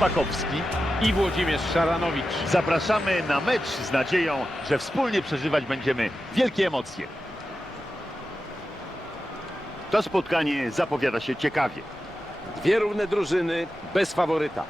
Szpakowski. i Włodzimierz Szaranowicz. Zapraszamy na mecz z nadzieją, że wspólnie przeżywać będziemy wielkie emocje. To spotkanie zapowiada się ciekawie. Dwie równe drużyny bez faworyta.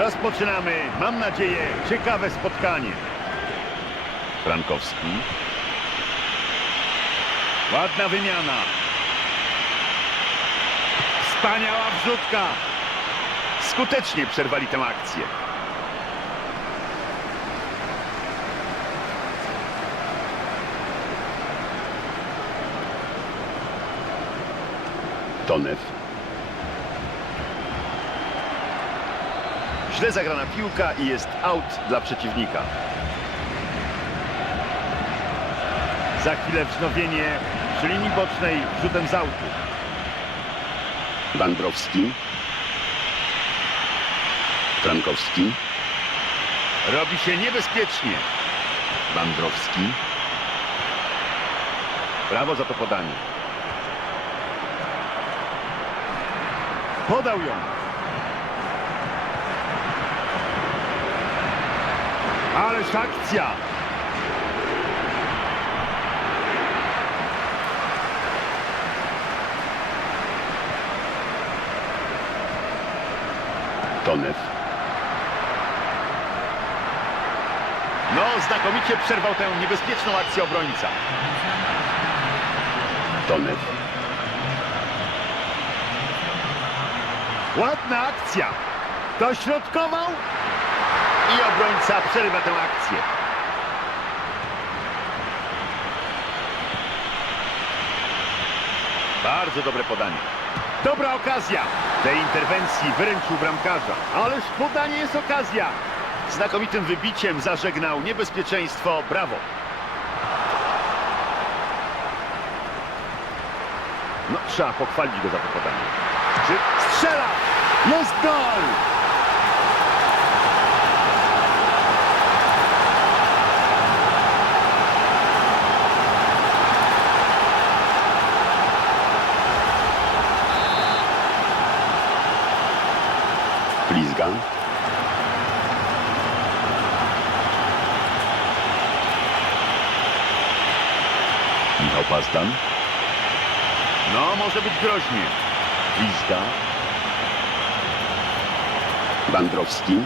Rozpoczynamy, mam nadzieję, ciekawe spotkanie. Frankowski. Ładna wymiana. Wspaniała wrzutka. Skutecznie przerwali tę akcję. Tonew. Źle zagrana piłka i jest out dla przeciwnika. Za chwilę wznowienie przy linii bocznej rzutem z autu. Bandrowski. Frankowski. Robi się niebezpiecznie. Bandrowski. Brawo za to podanie. Podał ją. Ależ akcja. Tonew. No, znakomicie przerwał tę niebezpieczną akcję obrońca. Tonew. Ładna akcja. Dośrodkował i obrońca przerywa tę akcję. Bardzo dobre podanie. Dobra okazja. Tej interwencji wyręczył bramkarza. Ależ podanie jest okazja. Znakomitym wybiciem zażegnał niebezpieczeństwo. Brawo. No, trzeba pochwalić go za to podanie. Czy strzela? Jest gol! Blizga. Michał Pastan. No, może być groźnie. Blizga. Bandrowski.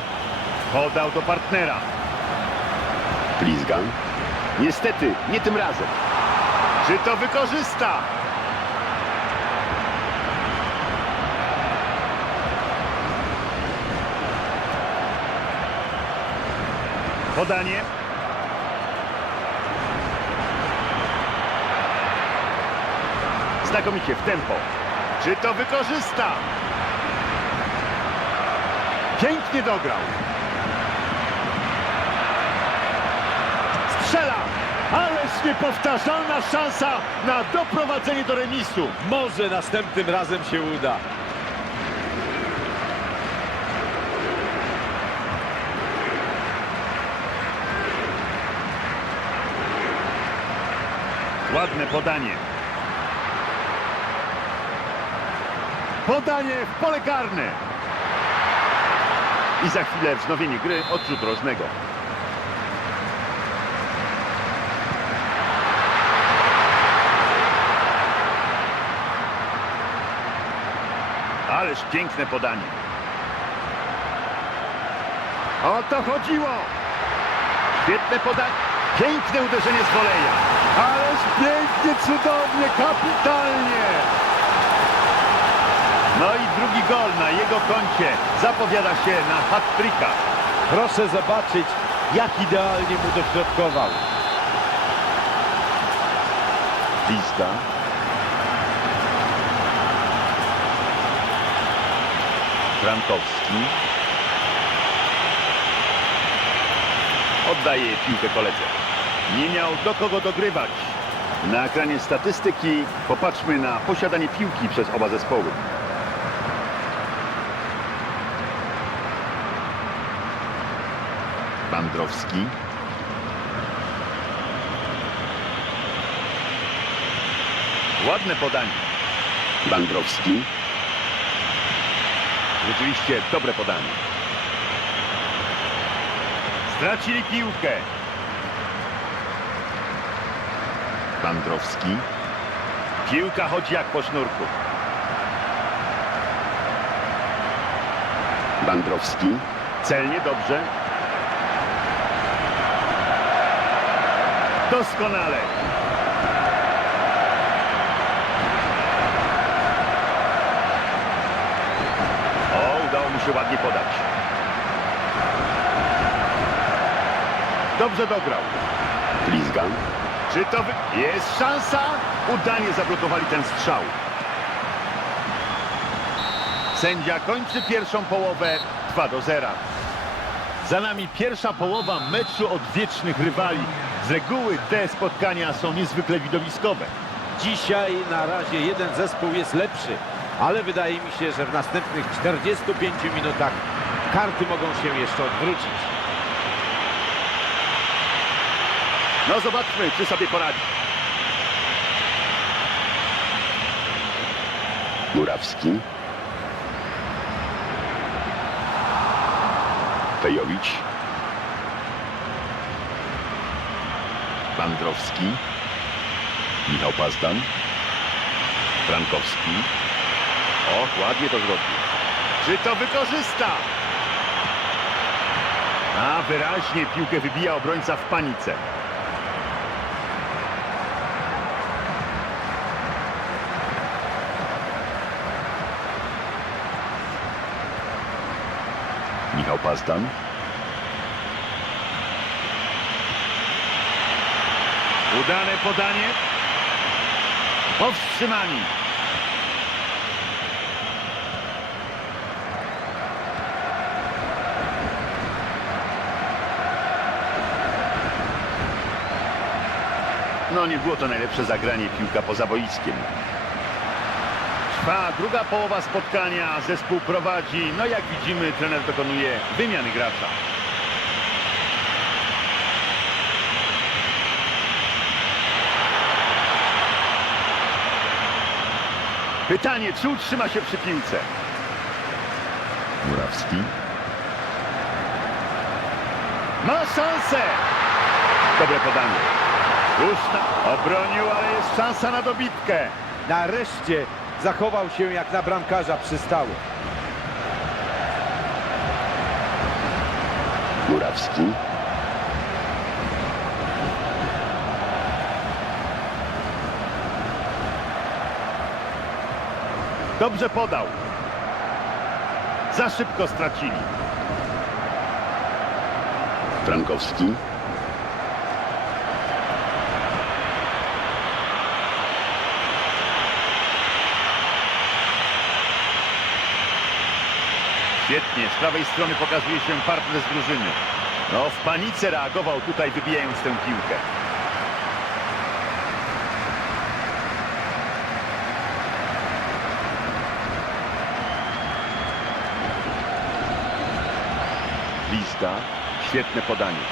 Podał do partnera. Blizga. Niestety, nie tym razem. Czy to wykorzysta? Podanie. Znakomicie w tempo. Czy to wykorzysta? Pięknie dograł. Strzela! Ależ niepowtarzalna szansa na doprowadzenie do remisu. Może następnym razem się uda. Ładne podanie. Podanie w pole karne. I za chwilę wznowienie gry odrzut rożnego. Ależ piękne podanie. O to chodziło. Świetne podanie. Piękne uderzenie z woleja. Ależ pięknie, cudownie, kapitalnie. No i drugi gol na jego koncie zapowiada się na hat-tricka. Proszę zobaczyć, jak idealnie mu dośrodkował. Blizga. Frankowski. Oddaje piłkę koledze. Nie miał do kogo dogrywać. Na ekranie statystyki popatrzmy na posiadanie piłki przez oba zespoły. Bandrowski. Ładne podanie. Bandrowski. Rzeczywiście dobre podanie. Stracili piłkę. Bandrowski. Piłka chodzi jak po sznurku. Bandrowski. Celnie, dobrze. Doskonale. O, udało mu się ładnie podać. Dobrze dograł. Blizga. Czy to wy... jest szansa? Udanie zablokowali ten strzał. Sędzia kończy pierwszą połowę 2 do 0. Za nami pierwsza połowa meczu odwiecznych rywali. Z reguły te spotkania są niezwykle widowiskowe. Dzisiaj na razie jeden zespół jest lepszy, ale wydaje mi się, że w następnych 45 minutach karty mogą się jeszcze odwrócić. No zobaczmy, czy sobie poradzi. Murawski. Fejowicz. Bandrowski. Michał Pazdan. Frankowski. Och, ładnie to zrobił. Czy to wykorzysta? A, wyraźnie piłkę wybija obrońca w panice. Michał. Udane podanie. Powstrzymani. No nie było to najlepsze zagranie piłka poza boiskiem. Trwa druga połowa spotkania, zespół prowadzi. No jak widzimy trener dokonuje wymiany gracza. Pytanie, czy utrzyma się przy piłce? Murawski. Ma szansę! Dobre podanie. Słuszna. Obronił, ale jest szansa na dobitkę. Nareszcie zachował się jak na bramkarza przystało. Murawski. Dobrze podał. Za szybko stracili. Frankowski. Świetnie, z prawej strony pokazuje się partner z drużyny. No, w panice reagował tutaj, wybijając tę piłkę. Blizga. Świetne podanie.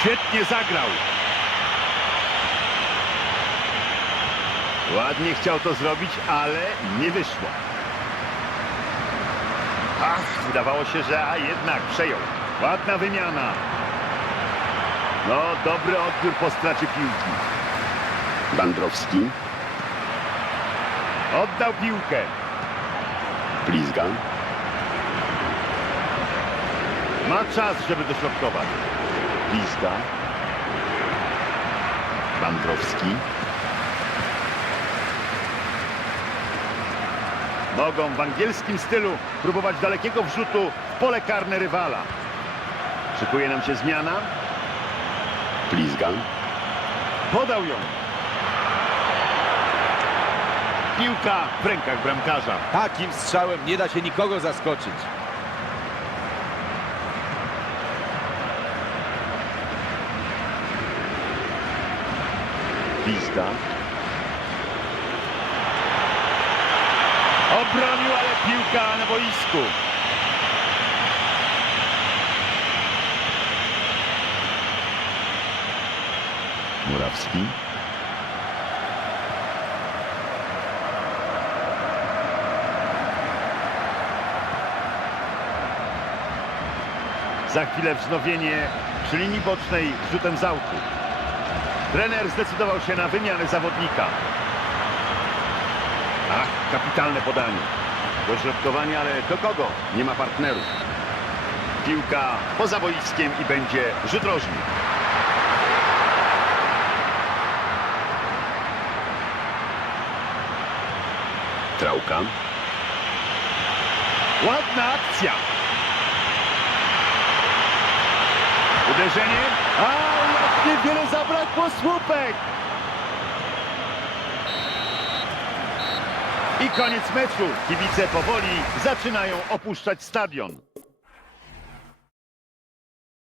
Świetnie zagrał. Ładnie chciał to zrobić, ale nie wyszło. Ach, wydawało się, że a jednak przejął. Ładna wymiana. No, dobry odbiór po stracie piłki. Bandrowski. Oddał piłkę. Blizga. Ma czas, żeby dośrodkować. Blizga. Bandrowski. Mogą w angielskim stylu próbować dalekiego wrzutu w pole karne rywala. Szykuje nam się zmiana. Blizga. Podał ją. Piłka w rękach bramkarza. Takim strzałem nie da się nikogo zaskoczyć. Blizga. Obronił, ale piłka na boisku. Murawski. Za chwilę wznowienie przy linii bocznej rzutem z autu. Trener zdecydował się na wymianę zawodnika. Ach, kapitalne podanie. Dośrodkowanie, ale do kogo? Nie ma partnerów. Piłka poza boiskiem i będzie rzut rożny. Trałka. Ładna akcja. Uderzenie. A jak niewiele zabrakło słupek. I koniec meczu. Kibice powoli zaczynają opuszczać stadion.